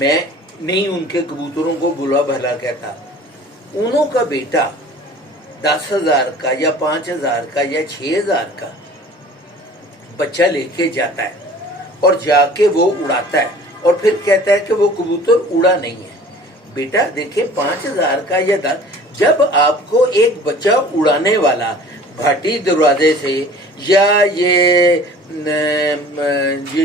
मैं नहीं उनके कबूतरों को बुरा भला कहता, उन्हों का बेटा 10,000 का या 5,000 का या 6,000 का बच्चा लेके जाता है और जाके वो उड़ाता है और फिर कहता है कि वो कबूतर उड़ा नहीं है। बेटा देखिए 5,000 का या 10, जब आपको एक बच्चा उड़ाने वाला भाटी दरवाजे से या ये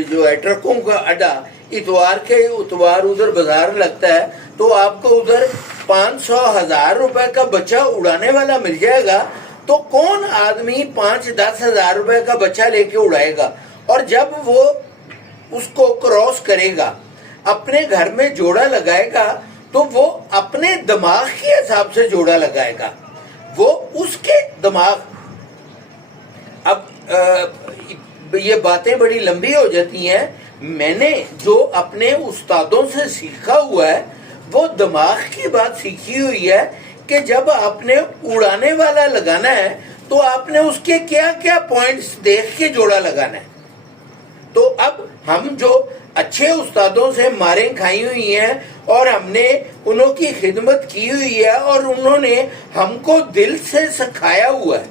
जो है ट्रकों का अड्डा इतवार के उतवार उधर बाजार लगता है, तो आपको उधर 500,000 रुपए का बच्चा उड़ाने वाला मिल जाएगा, तो कौन आदमी 5-10 हजार रुपए का बच्चा लेके उड़ाएगा? और जब वो उसको क्रॉस करेगा, अपने घर में जोड़ा लगाएगा, तो वो अपने दिमाग के हिसाब से जोड़ा लगाएगा, वो उसके दिमाग। अब ये बातें बड़ी लंबी हो जाती हैं। मैंने जो अपने उस्तादों से सीखा हुआ है वो दिमाग की बात सीखी हुई है कि जब आपने उड़ाने वाला लगाना है तो आपने उसके क्या क्या पॉइंट्स देख के जोड़ा लगाना है। तो अब हम जो अच्छे उस्तादों से मारें खाई हुई हैं और हमने उन्हों की खिदमत की हुई है और उन्होंने हमको दिल से सिखाया हुआ है,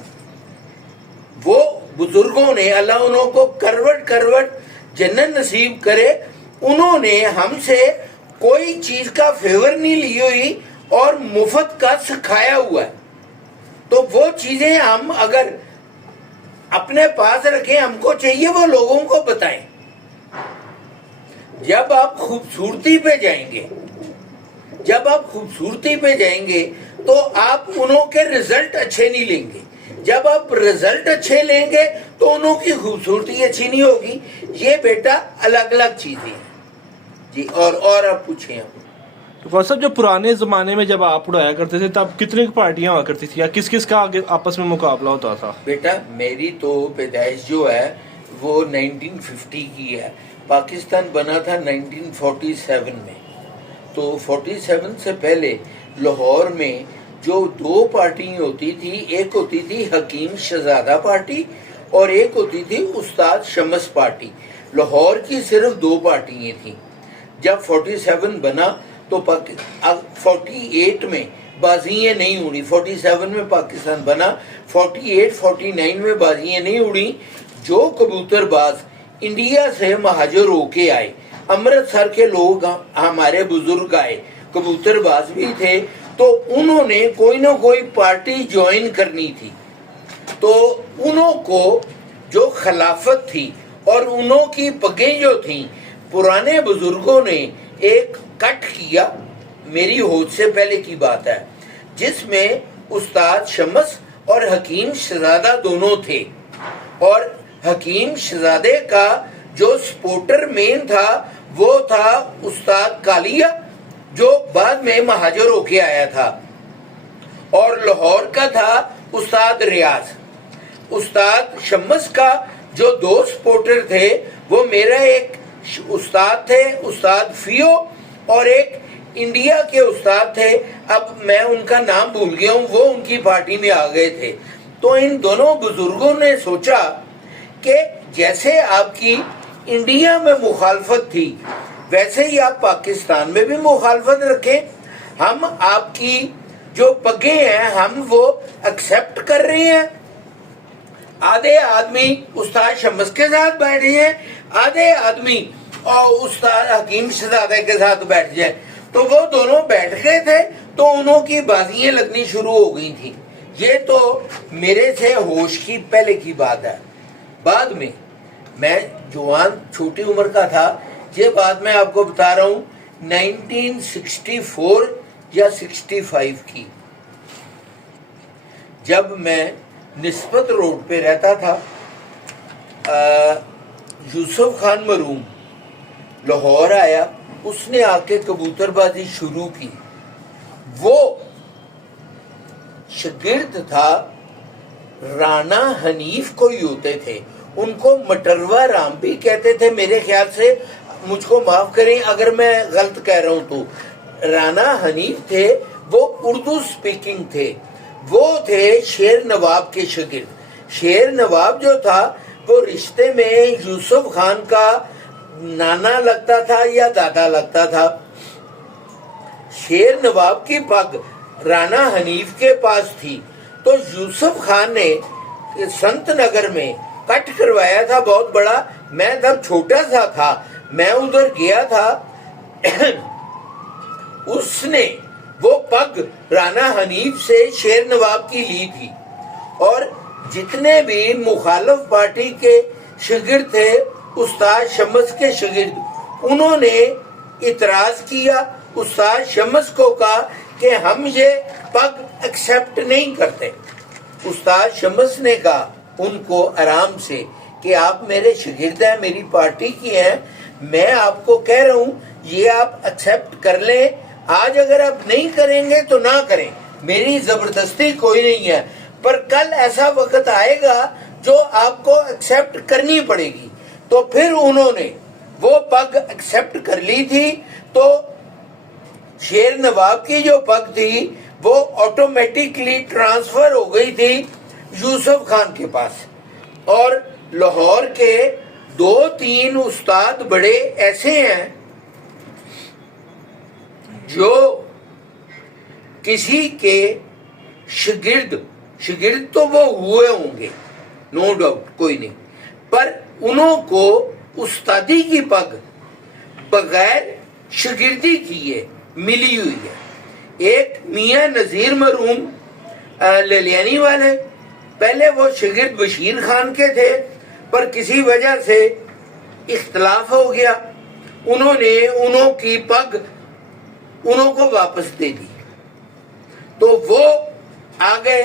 वो बुजुर्गों ने, अल्लाह उन्हों को करवट करवट जन्नत नसीब करे, उन्होंने हमसे कोई चीज का फेवर नहीं ली हुई और मुफ्त का सिखाया हुआ है। तो वो चीजें हम अगर अपने पास रखें, हमको चाहिए वो लोगों को बताएं। जब आप खूबसूरती पे जाएंगे, जब आप खूबसूरती पे जाएंगे तो आप उन्हों के रिजल्ट अच्छे नहीं लेंगे। जब आप रिजल्ट अच्छे लेंगे तो उन्हों की खूबसूरती अच्छी नहीं होगी। ये बेटा अलग अलग चीजें हैं जी। और आप पूछें। तो कौन साहब, जो पुराने जमाने में जब आप उड़ाया करते थे तब कितनी पार्टियां हुआ करती थी या किस किस का आगे आपस में मुकाबला होता था? बेटा मेरी तो पैदाइश जो है वो 1950 की है। पाकिस्तान बना था 1947 में। तो 47 से पहले लाहौर में जो दो पार्टी होती थी, एक होती थी हकीम शहजादा पार्टी और एक होती थी उस्ताद शमस पार्टी। लाहौर की सिर्फ दो पार्टियां थी। जब 47 बना तो 48 में बाजियां नहीं उड़ी। 47 में पाकिस्तान बना, 48-49 में बाजियां नहीं उड़ी। जो कबूतरबाज इंडिया से महाजर होके आए, अमृतसर के लोग हमारे बुजुर्ग आए, कबूतरबाज भी थे, तो उन्होंने कोई ना कोई पार्टी ज्वाइन करनी थी। तो उन्हों को जो खिलाफत थी और उन्हों की पगें जो थी, पुराने बुजुर्गों ने एक कट किया, मेरी होश से पहले की बात है, जिसमें उस्ताद शमस और हकीम शहजादा दोनों थे। और हकीम शहजादे का जो सपोर्टर मेन था वो था उस्ताद कालिया, जो बाद में महाजर होके आया था। और लाहौर का था उस्ताद रियाज। उस्ताद शमस का जो दो सपोर्टर थे वो मेरा एक उस्ताद थे, उस्ताद फियो, और एक इंडिया के उस्ताद थे, अब मैं उनका नाम भूल गया हूँ, वो उनकी पार्टी में आ गए थे। तो इन दोनों बुजुर्गों ने सोचा कि जैसे आपकी इंडिया में मुखालफत थी वैसे ही आप पाकिस्तान में भी मुखालफत रखें। हम आपकी जो पगें हैं हम वो एक्सेप्ट कर रहे हैं। आधे आदमी उस्ताद शमस के साथ बैठ जाए, आधे आदमी और उस्ताद हकीम शहजादे के साथ बैठ जाए। तो वो दोनों बैठ गए थे, तो उन्हों की बाजियां लगनी शुरू हो गई थी। ये तो मेरे से होश की पहले की बात है। बाद में मैं जवान छोटी उम्र का था, ये बात मैं आपको बता रहा हूँ 1964 या 65 की, जब मैं निस्बत रोड पे रहता था। यूसुफ खान मरूम लाहौर आया, उसने आके कबूतरबाजी शुरू की। वो शागिर्द था राणा हनीफ कोई होते थे, उनको मटरवा राम भी कहते थे मेरे ख्याल से, मुझको माफ करें अगर मैं गलत कह रहा हूं। तो राणा हनीफ थे, वो उर्दू स्पीकिंग थे, वो थे शेर नवाब के शागिर्द। शेर नवाब जो था वो रिश्ते में यूसुफ खान का नाना लगता था या दादा लगता था। शेर नवाब की पग राणा हनीफ के पास थी, तो यूसुफ खान ने संत नगर में कट करवाया था बहुत बड़ा। मैं तब छोटा सा था, मैं उधर गया था। उसने वो पग राणा हनीफ से शेर नवाब की ली थी, और जितने भी मुखालिफ पार्टी के शागिर्द थे, उस्ताद शम्स के शागिर्द, उन्होंने इतराज किया। उस्ताद शम्स को कहा कि हम ये पग एक्सेप्ट नहीं करते। उस्ताद शम्स ने कहा उनको आराम से कि आप मेरे शागिर्द हैं, मेरी पार्टी की हैं, मैं आपको कह रहा हूँ ये आप एक्सेप्ट कर लें। आज अगर आप नहीं करेंगे तो ना करें, मेरी जबरदस्ती कोई नहीं है, पर कल ऐसा वक्त आएगा जो आपको एक्सेप्ट करनी पड़ेगी। तो फिर उन्होंने वो पग एक्सेप्ट कर ली थी। तो शेर नवाब की जो पग थी वो ऑटोमेटिकली ट्रांसफर हो गई थी यूसुफ खान के पास। और लाहौर के 2-3 उस्ताद बड़े ऐसे हैं जो किसी के शागिर्द तो वो हुए होंगे, नो डाउट, कोई नहीं, पर उनको उस्तादी की पग बगैर शागिर्दी किए मिली हुई है। एक मियां नजीर मरहूम ललियानी वाले, पहले वो शागिर्द बशीर खान के थे, पर किसी वजह से इख्तलाफ हो गया, उन्होंने उन्हों की पग उन्हों को वापस दे दी, तो वो आ गए